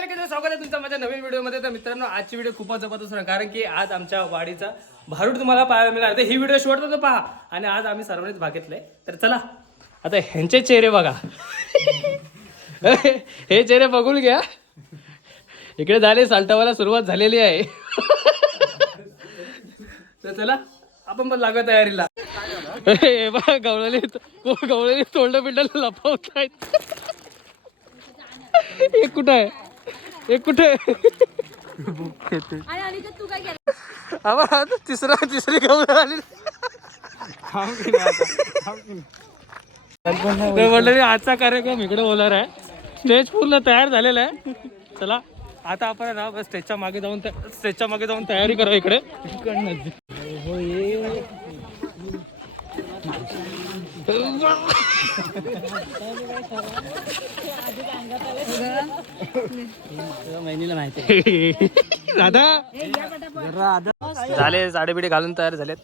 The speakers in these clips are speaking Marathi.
स्वागत आहे तुमचं माझ्या नवीन व्हिडिओमध्ये. तर मित्रांनो, आजची व्हिडिओ खूपच जबरदस्त आहे, कारण की आज आमच्या वाडीचा भारूड तुम्हाला पाहायला मिळाला. तर ही व्हिडिओ शेवटपर्यंत पहा. आणि आज आम्ही सर्वांनीच भाग घेतलाय. तर चला आता ह्यांचे चेहरे बघा. हे चेहरे बघून घ्या. इकडे झाले साल्टावाला सुरुवात झालेली आहे. तर चला आपण पण लागू तयारीला. बघा गवळणी तोंड बिंडाला लपवत आहेत. एक कुठं आहे, एक कुठे आहे? तिसरी गवळ आली. मंडळी, आजचा कार्यक्रम इकडे होणार आहे. स्टेज पूर्ण तयार झालेला आहे. चला आता आपण ना स्टेजच्या मागे जाऊन तयारी करा. इकडे राधा झाले, साडेबिडे घालून तयार झालेत.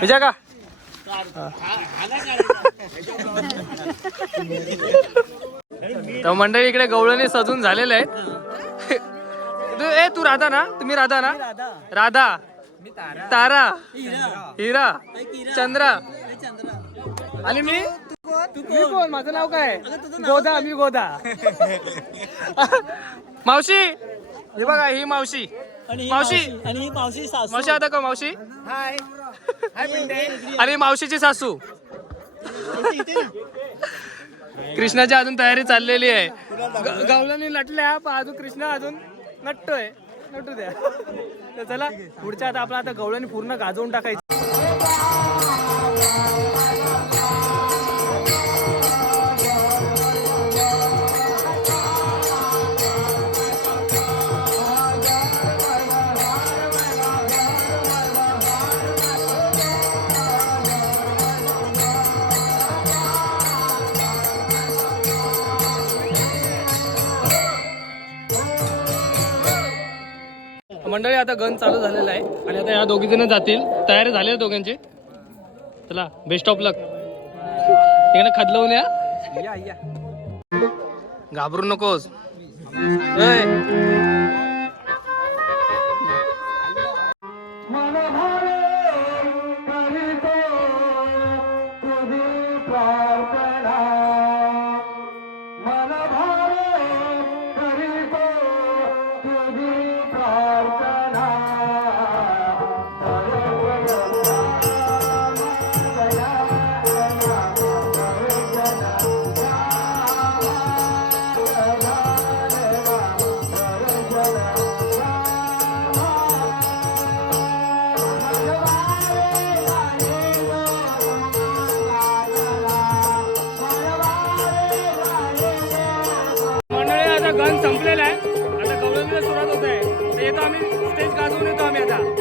विजय का तर मंडळी इकडे गवळणी सजून झालेले आहेत. तू राधा ना, तुम्ही राधा ना? राधा, तारा, हिरा, चंद्रा आणि मी कोण? माझं नाव काय? गोदा. मी गोदा. मावशी, हे बघा ही मावशी. मावशी आता का मावशी? हाय. आणि मावशीची सासू कृष्णाची अजून तयारी चाललेली आहे. गवळणी लटल्या, पण अजून कृष्ण अजून नटतोय. नटू द्या. तर चला पुढच्या आता आपला आता गवळणी पूर्ण गाजवून टाकायची. मंडळी आता गण चालू झालेला आहे आणि आता या दोघी जण जातील. तयारी झाली दोघांची. चला बेस्ट ऑफ लक. इकडे खदलवून या. घाबरू नकोस. गण संपलेला आहे. आता गवळणीला सुरुवात होत आहे. तर येतो आम्ही, स्टेज गाजवून येतो आम्ही आता.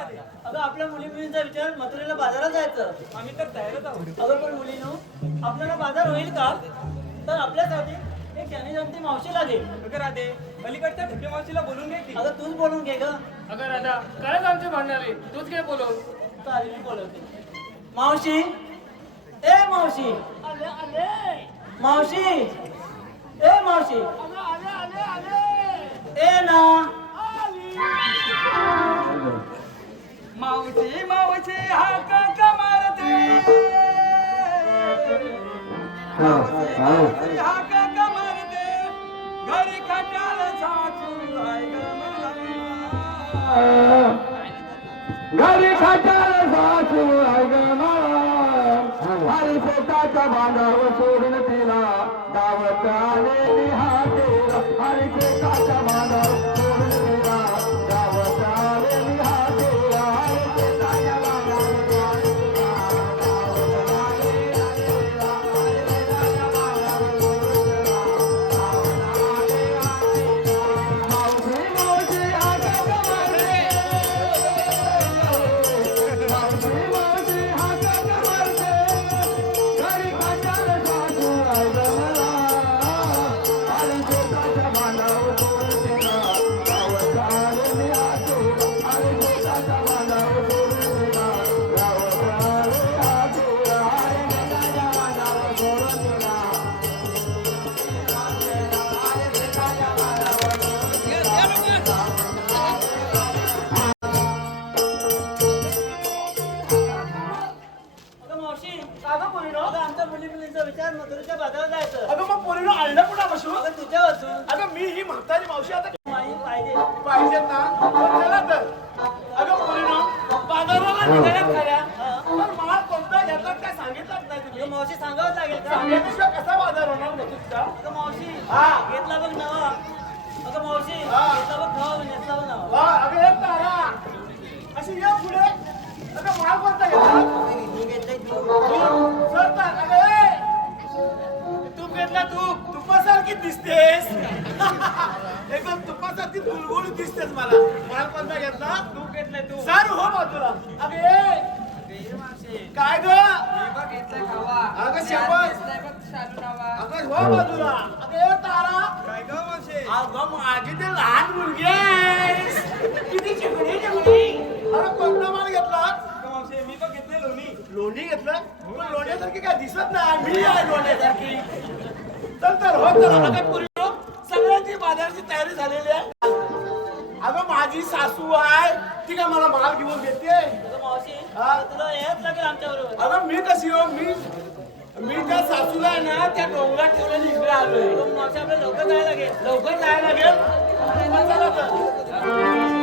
अगं आपल्या मुलींचा विचार मथुरेला बाजारात जायचं. आम्ही तर तयारच आहोत. अगं पण मुलीनो आपल्याला बाजार होईल का? तर आपल्यासाठी एक ज्ञानीजयंती मावशी लागेल. अगं राधे अलीकडच्या ढुके मावशीला बोलून घे की. अगं तूच बोलून घे ग. अगं राधा कायच आमचे भांडणारे तूच काय बोलव. चालेल मी बोलवते. मावशी ए मावशी मावशी ए मावशी ए ना मावशी मावशी हाक मारते मावशी हाक मारते घरी खटाल सासू घरी खटाल सासू हरी शेताचा बांधाव सोडून तिला दावत आलेली हातेला हरी शेताचा बांधाव सोडून तिला दावत आलेली हातेला हरी शेताच्या आमच्या मुलींचा विचार मथुरेच्या बाजारात जायचं. अगं मग पोरीनं आणलं कुठं बसू अगं तुझ्या वाचून अगं मी ही म्हातारी मावशी आता माई पाहिजे. पाहिजेत ना पण चला तर अगं पोरीनं बाजाराला निघाल्यात खऱ्या पण मला कोणता घेतला काय सांगितलंच नाही तुम्ही अगं मावशी सांगावंच लागेल का? सांगितल्याशिवाय कसा बाजार होणार तुझा अगं मावशी हा. घेतला बघ नवा. अगं मावशी हा. घेतला बघ नवा नेसला बघ नवा. वा अगं एक तारा अशी ये पुढे अगं माल कोणता घेतला तू घेतलंय तू. सर तर अगं ए! तूप घेतला तूप तुपासारखी दिसतेस एकदम तुपासारखी गुलगुल दिसतेस मला माल कोणता घेतला तूप घेतलाय तू सर हो बाजूला अगं ए! काय ग अगं शेवट अगं हो बाजूला अगं ए तारा काय ग मावशे अगं माझी ते लहान मुलगी आहेस किती चिकणी चिकणी अरे कोणता माल घेतला मावशे मी पण घेतले लोणी घेतलं पण लोण्यासारखी काय दिसत नाही मी आहे लोण्यासारखी तर हो तर अगं पूर्वी सगळ्यांची बाजाराची तयारी झालेली आहे अगं माझी सासू आहे ती काय मला माल घेऊन देते अगं मावशी हा. तुला यायच लागेल आमच्या बरोबर. अगं मी कशी हो मी त्या सासूला आहे ना त्या डोंगरात ठेवलेली इकडे आलोय मावशी आपल्याला लवकर जायला लागेल. लवकर जायला लागेल चला तर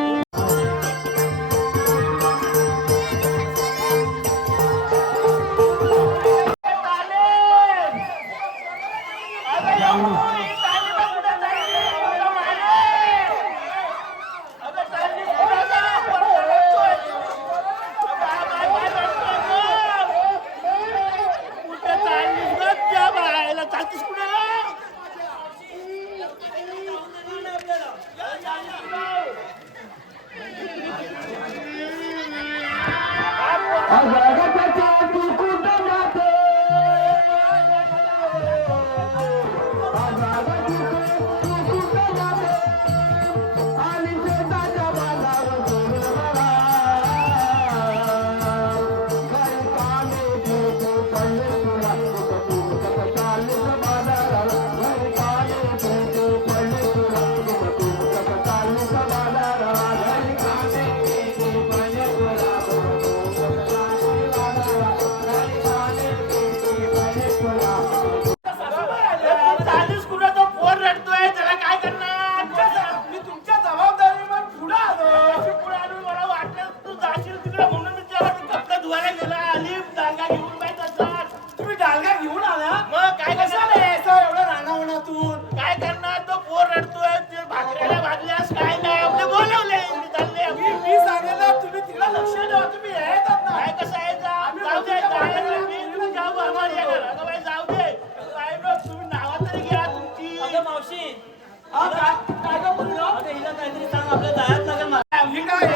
अगं हिला काहीतरी सांग आपल्या जायला लागेल. ही काय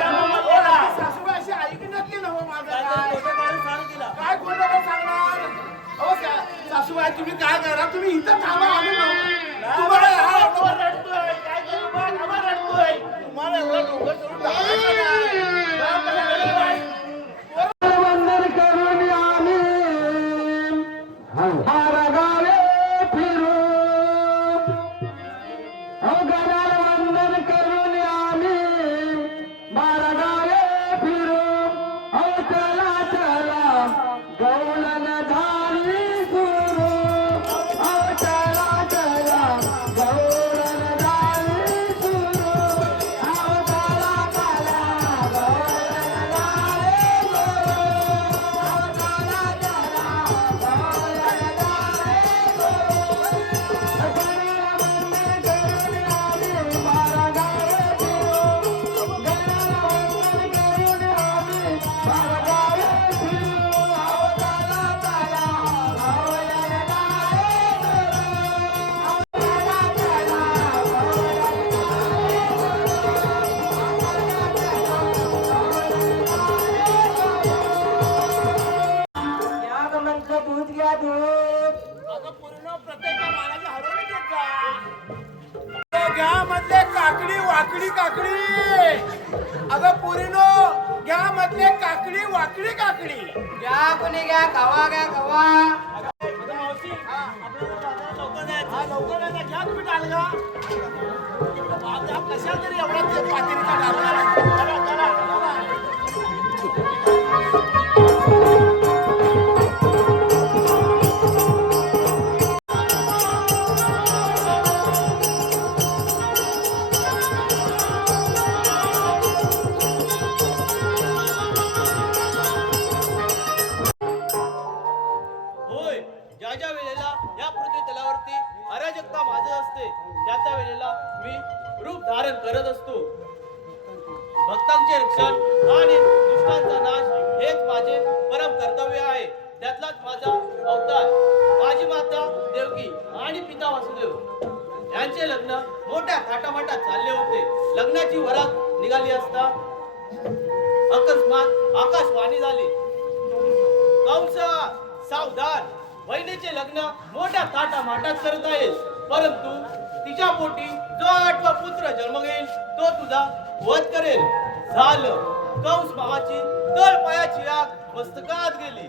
सासूबाई तुम्ही इथं थांबा आलो ना तुम्हाला हा रडतोय काय करू बा आम्हा रडतोय तुम्हाला एवढा डोंगर करून टाकायचं नाही राम त्याला रडत नाही. वंदन करून आम्ही गावे फिरू गडाला वंदन करून आम्ही गावे फिरू चला चला गौलन झाली सुरू चला चला गौलन झाली सुरू चला चला गौलन झाली दूध घ्या दूध अगं पूर्ण प्रत्येक मालाची हरवणी देत जा घ्या मधले काकडी वाकडी काकडी अगं पुरीनो घ्या मधले काकडी वाकडी काकडी घ्या कोणी घ्या कवा घ्या कवा अगं मावशी आपल्याला लवकर जायचं हा लवकर जायचं घ्या तुम्ही डालगा आता कशा तरी एवढा ते पातेरीचा डालगा चला चला चला होय ज्या ज्या वेळेला या पृथ्वी तलावरती अराजकता माझं असते त्या त्या वेळेला मी रूप धारण करत असतो. भक्तांचे रक्षण आणि दुष्टांचा नाश हेच माझे परम कर्तव्य आहे. त्यातलाच माझा अवतार माझी माता देवकी आणि पिता वासुदेव यांचे लग्न मोठ्या थाटामाटात चालले होते. लग्नाची वरात निघाली असता अकस्मात आकाशवाणी झाली, कंसा सावधान, बहिणीचे लग्न मोठ्या थाटामाटात करत आहेस, परंतु तिच्या पोटी जो 8वा पुत्र जन्म घेईल तो तुझा वध करेल. झालं. कंस मामाची तळपायाची आग मस्तकात गेली.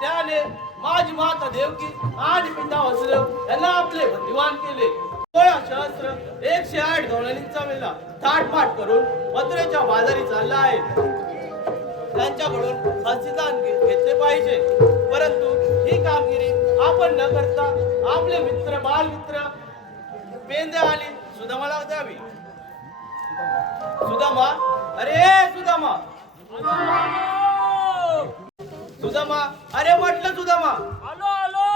त्याने माझी माता देवकी आणि पिता वसुदेव यांना आपले बंदिवान केले. 16 सहस्त्र 108 गवळणींचा मेला थाटमाट करून मथुरेच्या बाजारी चालला आहे. त्यांच्याकडून हस्तिदान घेतले पाहिजे, परंतु ही कामगिरी आपण न करता आपले मित्र बालमित्र पेंद्या आणि सुदामाला द्यावी. सुदामा, अरे सुदामा, सुदामा, अरे म्हटलं सुदामा. आलो आलो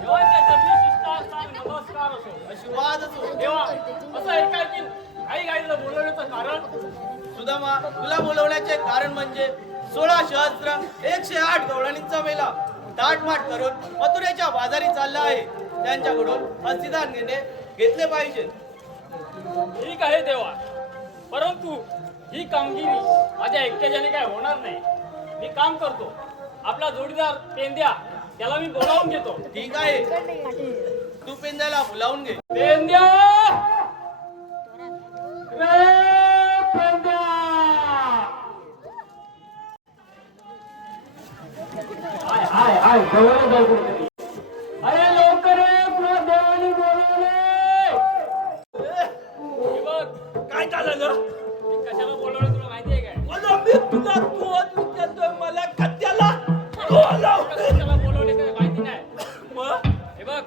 देवाच्या चरणी शिष्टाचार नमस्कार असो. आशीर्वाद असो. देवा असं ऐकाय की आई गाईला बोलवण्याचं कारण सुदामा, तुला बोलवण्याचे कारण म्हणजे 16 सहस्त्र 108 गवळणींचा मेला ताटमाट करून मथुरेच्या बाजारी चालला आहे. त्यांच्याकडून हस्तिदान घेतले पाहिजे. ठीक आहे देवा, परंतु ही कामगिरी माझ्या एकट्याच्याने काय होणार नाही. मी काम करतो. आपला जोडीदार पेंद्या त्याला मी बोलावून घेतो. ठीक आहे, तू पेंद्याला बोलावून घे. पेंद्या अरे लवकर ये, तुला देवाने बोलवले. हे बघ, काय झालं मी कशाला बोलवलं तुला माहिती आहे काय? मी तुला तू विचारतोय मला कत्याला कशाला बोलवले काय माहिती नाही. हे बघ,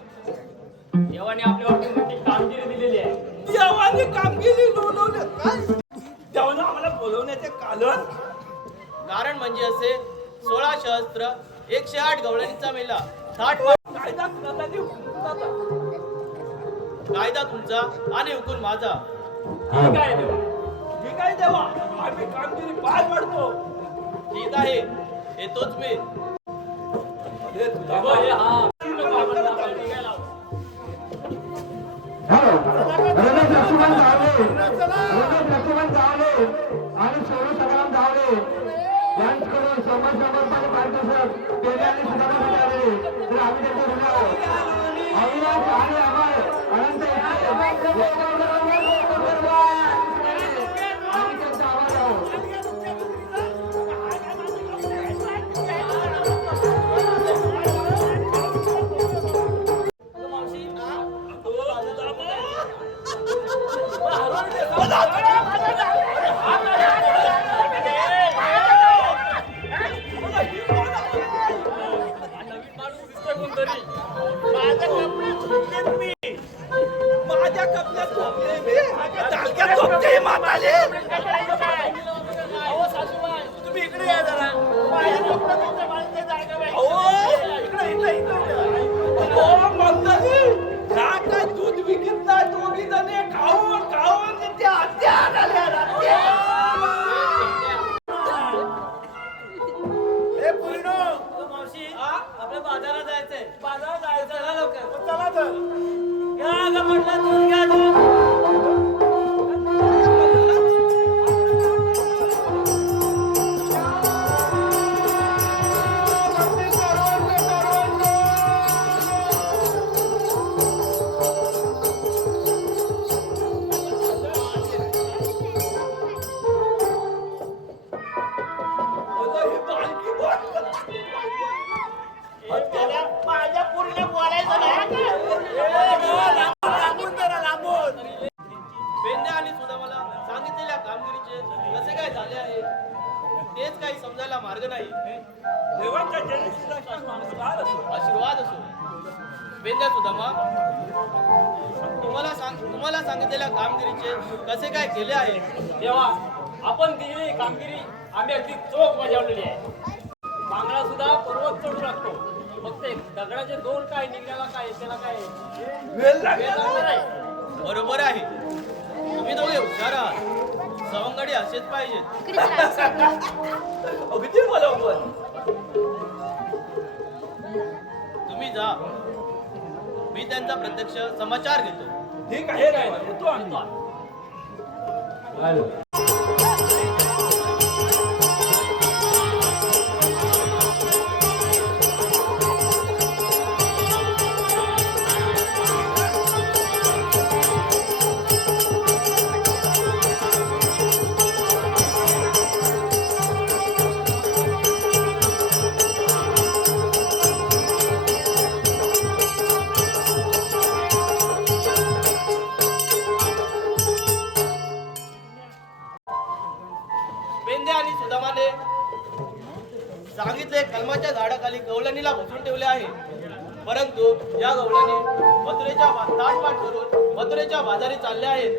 देवाने आपल्यावरती मोठी कामगिरी दिलेली आहे. देवाने कामगिरी नोंदवली काय देवाने आम्हाला बोलवण्याचे कारण म्हणजे असे 16 सहस्त्र 108 गवळणींचा मेला थाटमाट. कायदा कुणाचा देऊ कुणाचा कायदा तुमचा आणि हुकूम माझा. ठीक आहे देवा. मी काय देवा आम्ही कामगिरी पार पडतो. ठीक आहे, येतोच मी. अरे तुला हे बघ, हे हा पूर्ण बाबांना आपल्याला निघायला हवं. लक्ष्मण चावले आणि सोनू सगळं धावले यांच्याकडून समोर समोर माझ्या कपड्यात झोपले मी. माझ्या धाग्यात झोपते म्हातारे. तुम्ही इकडे या जरा. अहो, म्हातारे, का काय दूध विकत नाही दोघी जणी खाऊन खाऊन ते हत्या झाल्या हत्या. ए पुरीनो, मावशी आपल्या बाजारात जायचंय. बाजारात जायचं. चला लवकर. चला तर. घ्या ग म्हटलं दूध घ्या दूध. माझ्या पूर्ण बोलायचं नाही. लांबून जरा लांबून. बेंद्या आणि सुदामाला सांगितलेल्या कामगिरीचे कसे काय झाले आहे तेच काही समजायला मार्ग नाही. आशीर्वाद असो. बेंद्या सुदामा, तुम्हाला सांगितलेल्या कामगिरीचे कसे काय केले आहे? तेव्हा आपण दिलेली कामगिरी आम्ही अगदी चोख बजावलेली आहे. बांगडा सुद्धा पर्वत चढू लागतो. फक्त दगडाचे दोन काय निघाला काय त्याला काय वेळ लागणार आहे. बरोबर आहे. तुम्ही दोघे हुशार आहात. सवंगडी असेच पाहिजेत. अगदी बरोबर. तुम्ही जा. मी त्यांचा प्रत्यक्ष समाचार घेतो. ठीक आहे काय येतो आणतो. बेंद्या आणि सुदामाने सांगितले कलमाच्या झाडाखाली गवळणीला बसून ठेवले आहे. परंतु या गवळणी ताटपाट करून मथुरेच्या बाजारी चालल्या आहेत.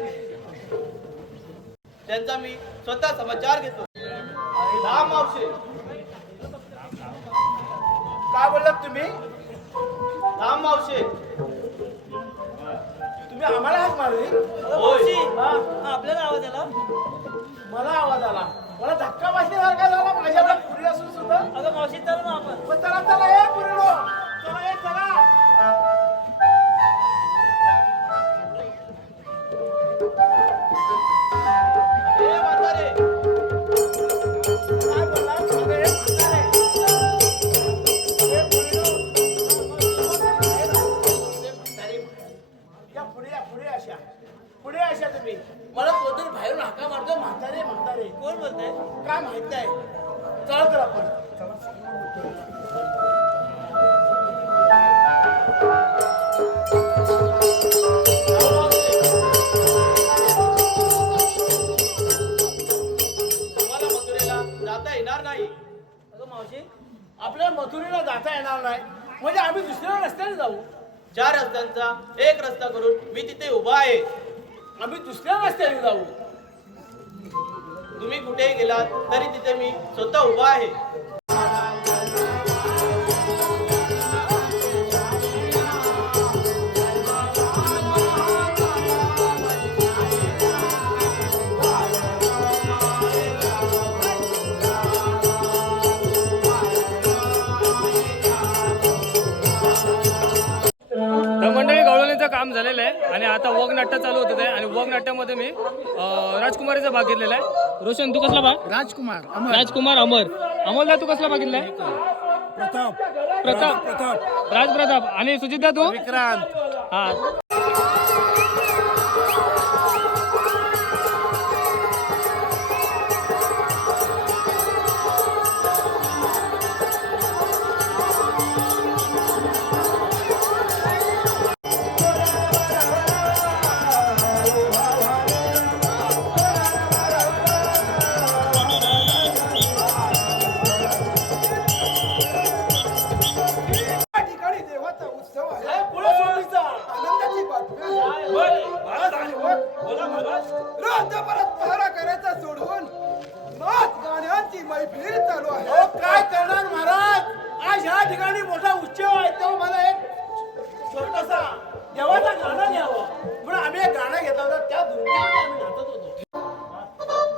त्यांचा मी स्वतः समाचार घेतो. हा मावशे. काय बोललात तुम्ही? हा मावशे. तुम्ही आम्हाला हाक मारली? मावशी आपल्याला आवाज आला. मला आवाज आला. मला धक्का बसल्यासारखा झाला. माझ्याकडे पुरी असून सुद्धा. अगं मावशी चल ना आपण. पण चला चला ये पुरीनो. चला ये चला. ए म्हातारे. काय बोललात? अरे, म्हातारे. ए पुरीनो. या पुढे अशा. पुढे अशा तुम्ही. मला कोणतरी बाहेरून हाका मारतो. म्हातारे म्हातारे. कोण बोलतंय? काय माहित नाही. चला तर आपण. तुम्हाला मथुरेला जाता येणार नाही. अगं मावशी आपल्या मथुरेला जाता येणार नाही म्हणजे आम्ही दुसऱ्या रस्त्याने जाऊ. 4 रस्त्यांचा एक रस्ता करून मी तिथे उभा आहे. आम्ही दुसऱ्या रस्त्याने जाऊ. तुम्ही कुठेही गेलात तरी तिथे मी स्वतः उभा आहे. तर मंडळी गवळणीचं काम झालेलं आहे आणि आता वगनाट्य चालू होतं ते. आणि वगनाट्यामध्ये मी राजकुमारीचा भाग घेतलेला आहे. रोशन तू कसला भाग? राजकुमार राजकुमार अमर. अमरदा तू कसला भाग घेतलाय? प्रताप राजप्रताप आणि सुजिता तू विक्रांत. हा या ठिकाणी देवाचा उत्सव आहे. कुळस्वामीचा आनंदाची बातमी आहे. रात्रभरात पहारा करायचा सोडून नाच गाण्यांची मैफिल चालू आहे. काय करणार महाराज, आज या ठिकाणी मोठा उत्सव आहे. तो मला एक छोटासा देवाचा गाणं घ्यावं म्हणून आम्ही एक गाणं घेतलं होतं. त्या धुंदीमध्ये आम्ही नाचत होतो.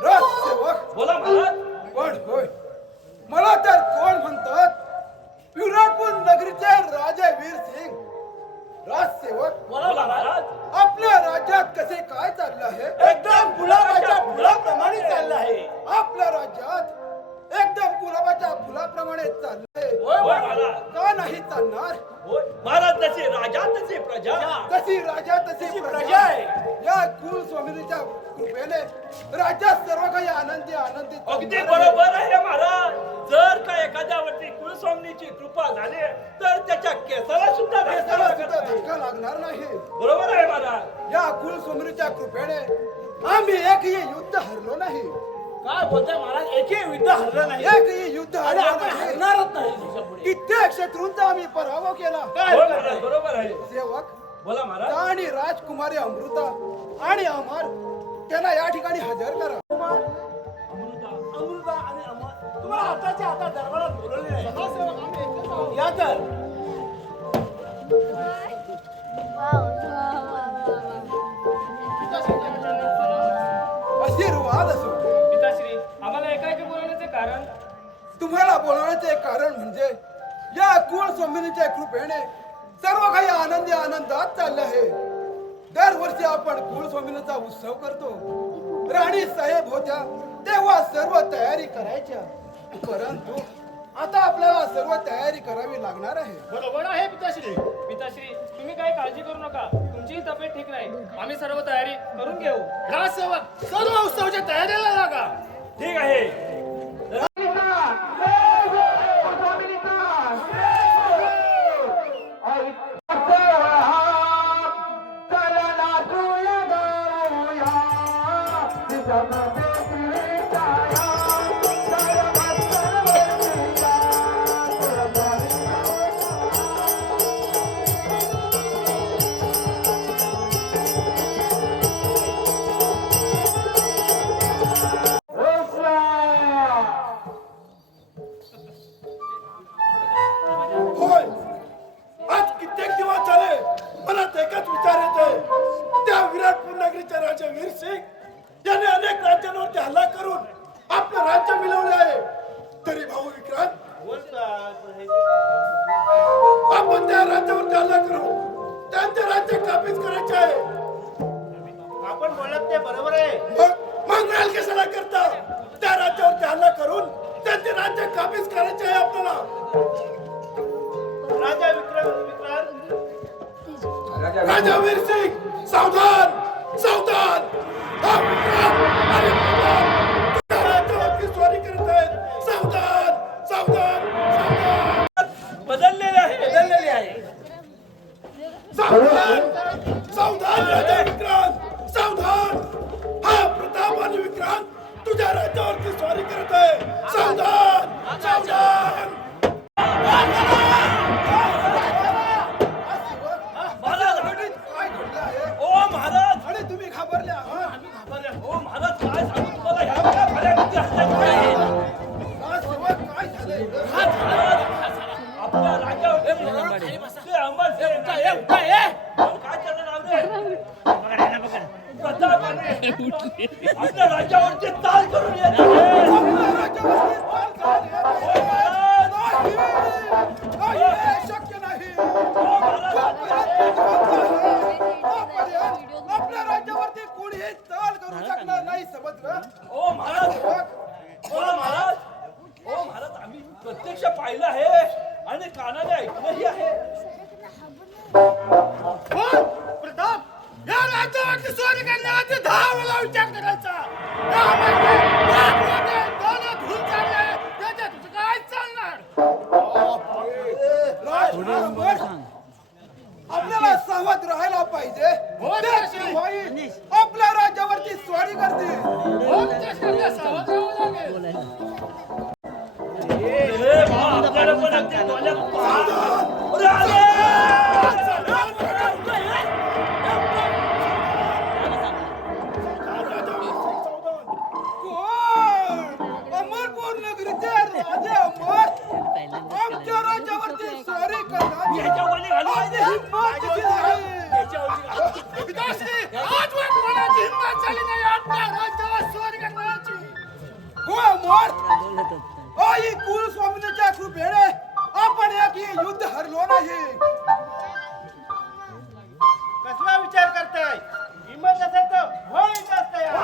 रस सेवक बोला महाराज. पण होय, मला तर कोण म्हणतात विराटपूर नगरीचे राजे वीर सिंग. राजसेवक बोला महाराज. आपल्या राज्यात कसे काय चाललं आहे? एकदम गुलाबाच्या फुलाप्रमाणे चाललं आहे. आपल्या राज्यात एकदम गुलाबाच्या फुलाप्रमाणे चाललंय. होय महाराज. का नाही चालणार? होय महाराज. जसे राजा तसे प्रजा. तशी राजा तशी प्रजा आहे. या कुलस्वामिनीच्या कृपेने राज्यात सर्व काही आनंदी आनंदी अगदी चालणार आहे. बरोबर आहे महाराज. जर का एखाद्यावरती कुलस्वामीची कृपा झाली तर त्याच्या केसाला सुद्धा देशाला धक्का सुद्धा लागत नाही. धक्का लागणार नाही. बरोबर आहे महाराज. या कुलस्वामिनीच्या कृपेने आम्ही एकही युद्ध हरलो नाही. काय बोलताय महाराज? एकही युद्ध हरलं नाही एकही युद्ध आणि हरलो आपण नाही. हरणारच नाही त्याच्यापुढे. कित्येक शत्रूंचा आम्ही पराभव केला. होय महाराज. बरोबर आहे. सेवक बोला महाराज. आणि राजकुमारी अमृता आणि अमर त्यांना या ठिकाणी हजर करा. अमृता आणि अमर तुम्हाला आताच्या आता दरबारात बोलवले आहे. या तर आशीर्वाद असो. पिताश्री आम्हाला एकाएकी बोलवण्याचे कारण तुम्हाला बोलवण्याचे कारण म्हणजे या कुलस्वामिनीच्या कृपेने सर्व काही आनंदी आनंदात चालले आहे. दरवर्षी आपण कुलस्वामिनीचा उत्सव करतो. राणी साहेब होत्या तेव्हा सर्व तयारी करायच्या, परंतु आता आपल्याला सर्व तयारी करावी लागणार आहे. बरोबर आहे पिताश्री. पिताश्री तुम्ही काही काळजी करू नका. तुमचीही तब्येत ठीक नाही. आम्ही सर्व तयारी करून घेऊ. राजसेवक सर्व उत्सवाच्या तयारीला लागा. ठीक आहे. होय, आज कित्येक दिवस झाले मनात एकच विचार येतोय. त्या विराटपूर नगरीचे राजा वीर सिंग यांनी अनेक राज्यांवरती हल्ला करून आपलं राज्य मिळवले आहे. तरी भाऊ विक्रांत, आपण त्या राज्यावरती हल्ला करून त्यांचे राज्य काबीज करायचे आहे. आपण बोलत ते बरोबर आहे. मग मिळाल कशाला करता? त्या राज्यावरती हल्ला करून त्यांचे राज्य काबीज करायचे आहे आपल्याला. राजा विक्रांत राजा वीर सिंग सावधान सावधान. हा विक्रांत आणि प्रताप त्या राज्यावरती स्वारी करत आहेत. सावधान सावधान सावधान. बदललेले आहे. सावधान सावधान राजा विक्रांत सावधान. हा प्रताप आणि विक्रांत तुझ्या राज्यावरती स्वारी करत आहे. सावधान सावधान. काय घडलं आहे? ओ महाराज. आणि तुम्ही घाबरले आहात? आम्ही घाबरले. ओ महाराज काय सांगू तुम्हाला ह्या बघा, भल्यामध्ये हल्ला आहे. राजसेवक, काय झालंय? आपल्या राज्यावरती ते अमर सिंग पण काय त्याचं नाव रे? प्रतापाने आपल्या राज्यावरती चाल करून येत आहे. आपल्या राज्यावरती चाल करून येत आहे. ओ महाराज. नाही, हे शक्य नाही. ओ महाराज. आपल्या राज्यावरती कोणीही चाल करू शकणार नाही. समजलं? ओ महाराज. ओ महाराज. ओ महाराज आम्ही प्रत्यक्ष पाहिलं आहे माझे कानाला ऐकलंही आहे. प्रताप या राज्यावरती स्वारी करण्यावरती 10 वेळा विचार करायचा. 10 महिने, 1 महिने, 2 धूळ चालले, त्याच्यात तुझं काय चालणार? आपल्याला सावध राहायला पाहिजे. आपल्या राज्यावरती स्वारी करतील. सावध राहावं लागेल. आपल्याला पण अगदी डोळ्यात अमरपूर नगरीचे राजे अमर आमच्या राज्यावरती स्वारी करणार ह्याच्यावरती घालू. हिम्मत किती झाली. पिताश्री, आजवर कोणाची हिम्मत झाली नाही आपल्या राज्यावर स्वारी करण्याची. हो अमर, आई कुलस्वामीच्या कृपेने आपण एक युद्ध हरलो नाही. कसला विचार करताय? हिम्मत असेल तर होईल जास्त यार.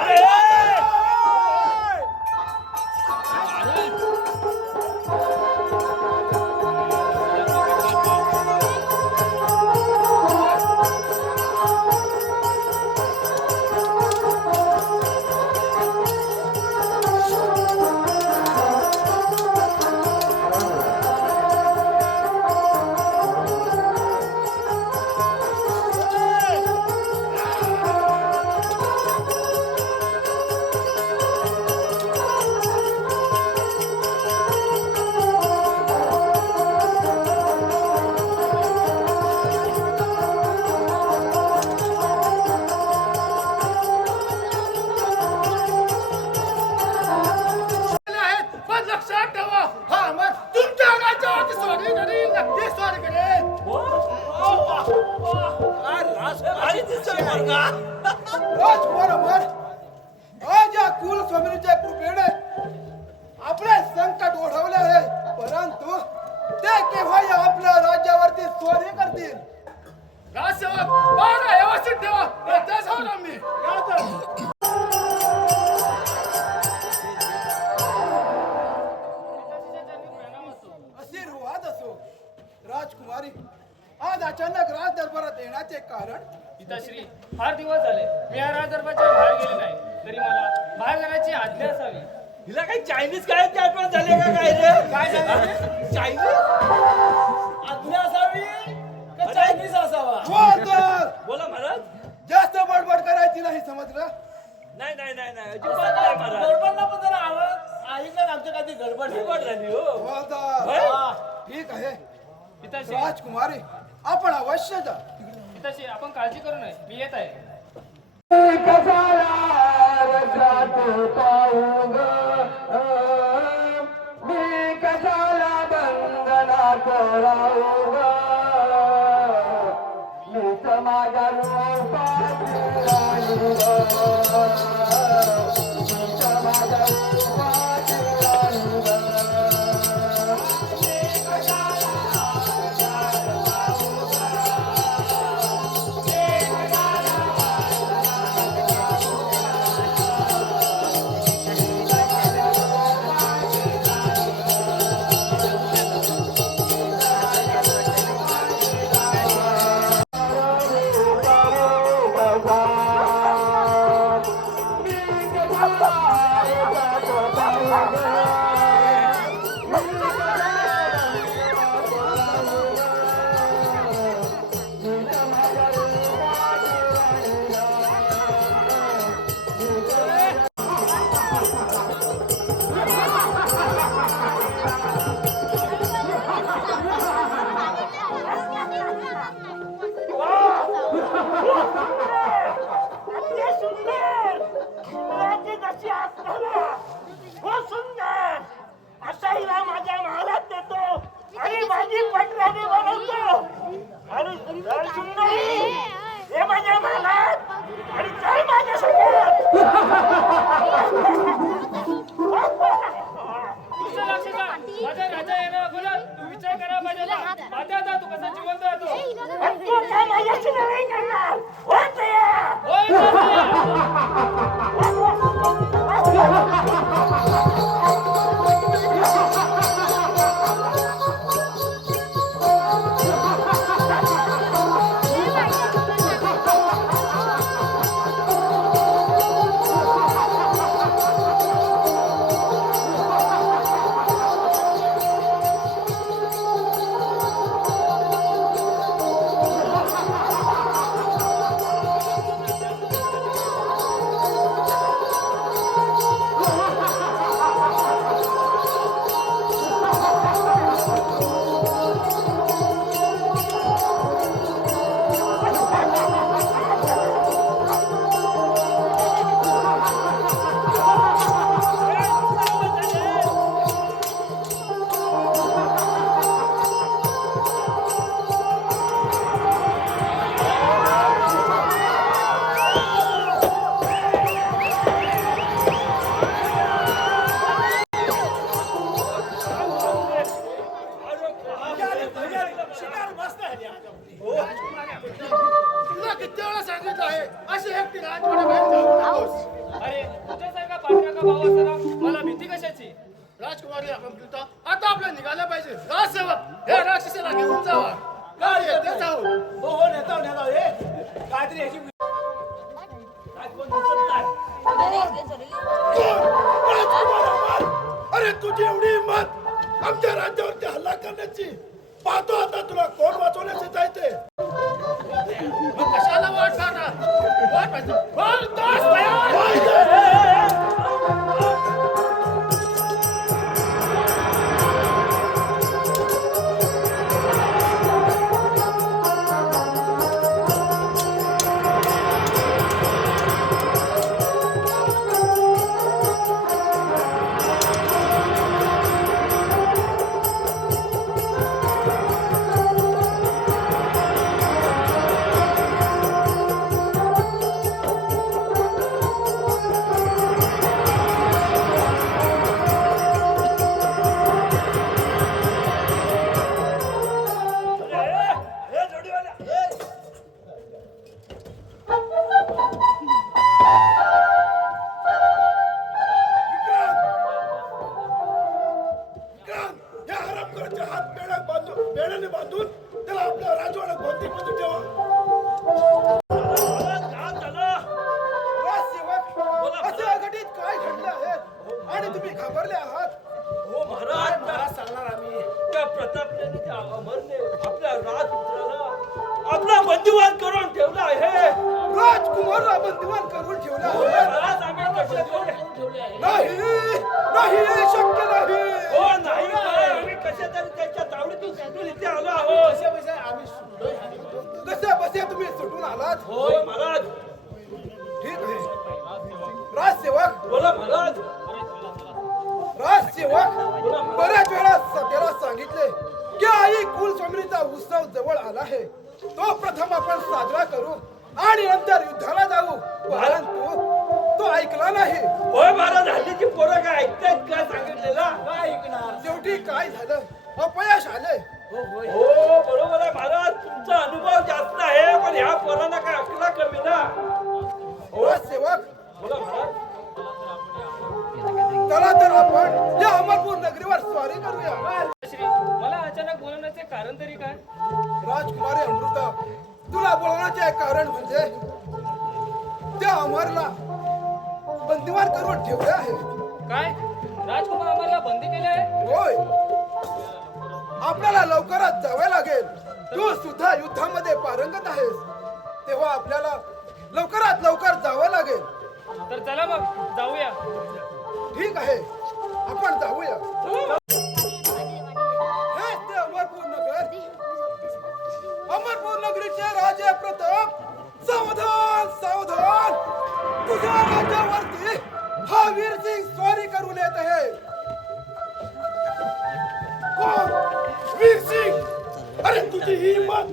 पण लक्षात ठेवा, हा अमर तुमच्या राज्यावरती स्वारी करेल, नक्की स्वारी करेल. राजकुमार अमर, आज या कुलस्वामीच्या कृपेने आपले संकट ओढवले आहे, परंतु ते केव्हा या आपल्या राज्यावरती स्वारी करतील. राजसेवक, बारा व्यवस्थित ठेवा. त्याच आहोत आम्ही. आशीर्वाद असो. राजकुमारी, आज अचानक राज दरबारात येण्याचे कारण? पिताश्री, फार दिवस झाले मी या राजदरबारच्या बाहेर गेले नाही, तरी मला बाहेर जाण्याची आज्ञा असावी. हिला काही चायनीज काळाची आठवण झाली का काय रे? काय झालं? चायनीज आज्ञा असावी का चायनीज असावा? वार्ताहर, बोला महाराज. जास्त बडबड करायची नाही, समजलं? नाही नाही नाही नाही अजिबात नाही महाराज. गडबडला पण जरा आवाज ऐकला ना, आमच्या कधी गडबड झाली हो. वार्ताहर, ठीक आहे. पिताश्री, राजकुमारी, आपण अवश्य जा. पिताश्री, आपण काळजी करू नये, मी येत आहे. मी कशाला बंधना कराऊ ग, मीच माझ्या रूपाची राणी ग, मीच माझ्या रूपाची राणी ग. माझा राजा येणार अगोदर तू विचार करा पाहिजे ना. माझ्या आता तू कसा जिवंत राहतो. का भाऊ असताना मला भीती कशाची? राजकुमारी अमृता आता आपलं निघालं पाहिजे. राजसेवक हे राक्षसाला घेऊन जावा. काय येते जाऊ. हो हो नेता नेता हे काहीतरी याची काय कोण दिसत नाही. अरे तुझी एवढी हिंमत आमच्या राज्यावरती हल्ला करण्याची. पाहतो आता तुला कोण वाचवण्याचे जायचे. मग कशाला वाट पाहता? वाट पाहतो. बोल तास तयार. या हरामखोराचे हात बेड्याने बांधून त्याला आपल्या राजवाड्यात बंदीमध्ये ठेवा. राजसेवक, असे अघटित काय घडले आहे आणि तुम्ही घाबरले आहात? हो महाराज महाराज सांगणार आम्ही. त्या प्रतापने त्या अमरने आपल्या राजपुत्राला आपला बंदिवान करून ठेवला आहे. राजकुमारला बंदिवान करून ठेवला हो आहे. महाराज आम्ही कसे करून ठेवले आहे. नाही नाही हे शक्य नाही. हो नाही महाराज, आम्ही कसे तरी त्याच्या तावडीतून सुटून इथे आलो आहोत. कसे बसे तुम्ही सुटून आलात? हो महाराज. ठीक आहे. राजसेवक बोला महाराज. राजसेवक बऱ्याच वेळा सभेला सांगितले की आई कुलस्वामिनीचा उत्सव जवळ आला आहे. तो प्रथम आपण साजरा करू आणि नंतर युद्धाला जाऊ. परंतु तो ऐकला नाही. होय महाराज, हल्लीची पोरं काय ऐकतायत का सांगितलेला? काय ऐकणार? शेवटी काय झालं? अपयश आले. हो बरोबर आहे महाराज, तुमचा अनुभव जास्त आहे पण ह्या पोरांना काय अकला कमी ना. राजसेवक बोला महाराज. चला तर आपण या अमरपूर नगरीवर स्वारी करूया. श्री मला अचानक बोलवण्याचे कारण तरी काय? राजकुमारी अमृता, तुला बोलवण्याचे कारण म्हणजे त्या अमरला बंदिवान करून ठेवले आहे. काय राजकुमार आम्हाला बंदी केले आहे? होय, आपल्याला लवकरच जावे लागेल. तू सुद्धा युद्धामध्ये पारंगत आहेस, तेव्हा आपल्याला लवकरात लवकर जावं लागेल. तर चला मग जाऊया. ठीक आहे, आपण जाऊया. हेच ते अमरपूर नगर. अमरपूर नगरीचे राजे प्रताप, सावधान सावधान. तुझ्या राज्यावरती हा वीरसिंग स्वारी करून येत आहे. कोण? वीरसिंग. अरे तुझी ही हिंमत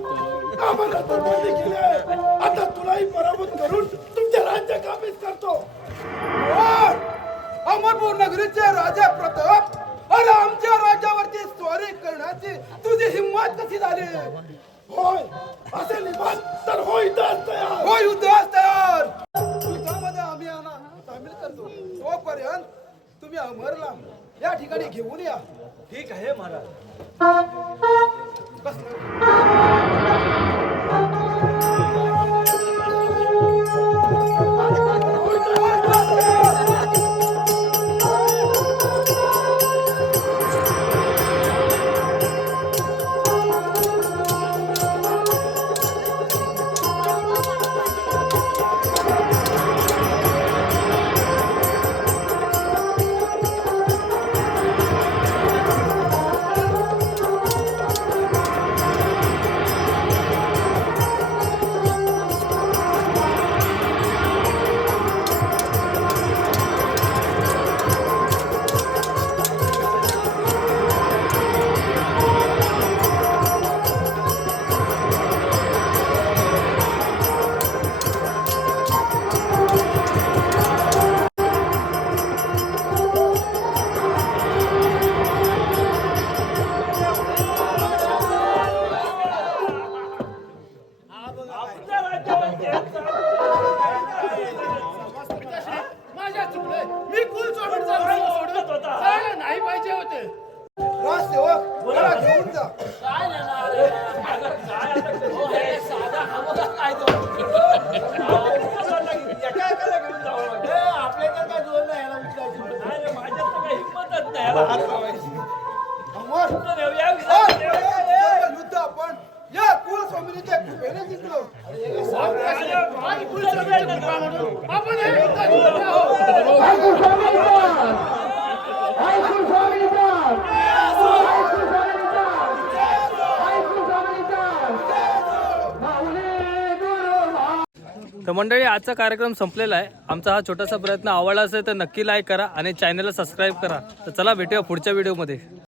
आम्हाला तर बंदी केली आहे. आता तुलाही पराभूत करून तुमच्या राज्य काबीज करतो. कोण? अमरपूर नगरीचे राजा प्रताप, अरे आमच्या राज्यावरती स्वारी करण्याची तुझी हिंमत कशी झाली? होय असे निभान तर होय तयार. होय युद्धास तयार. युद्धामध्ये आम्ही यांना सामील करतो. तोपर्यंत तुम्ही अमरला या ठिकाणी घेऊन या. ठीक आहे महाराज. बस. पाहिजे होते राजसेवक बोला घेऊन जा काय नेणार रे? अगं, काय आता करू? हे साधा हवा काय तो? एका एकाला घेऊन जावं लागेल. आपल्या तर काय जोर नाही याला उचलायची. नाही रे, माझ्यात तर काही हिंमतच नाही. याला हात लावायची. अमर, कुठं नेऊया? युद्ध आपण या कुलस्वामिनीच्या कृपेने जिंकलो. आणि पुढे सगळे येतात. आपण हे युद्ध जिंकलो. तर मंडळी आजचा कार्यक्रम संपलेला आहे. आमचा हा छोटासा प्रयत्न आवडला असेल तर नक्की लाईक करा आणि चॅनलला सबस्क्राईब करा. तर चला भेटूया पुढच्या व्हिडिओमध्ये.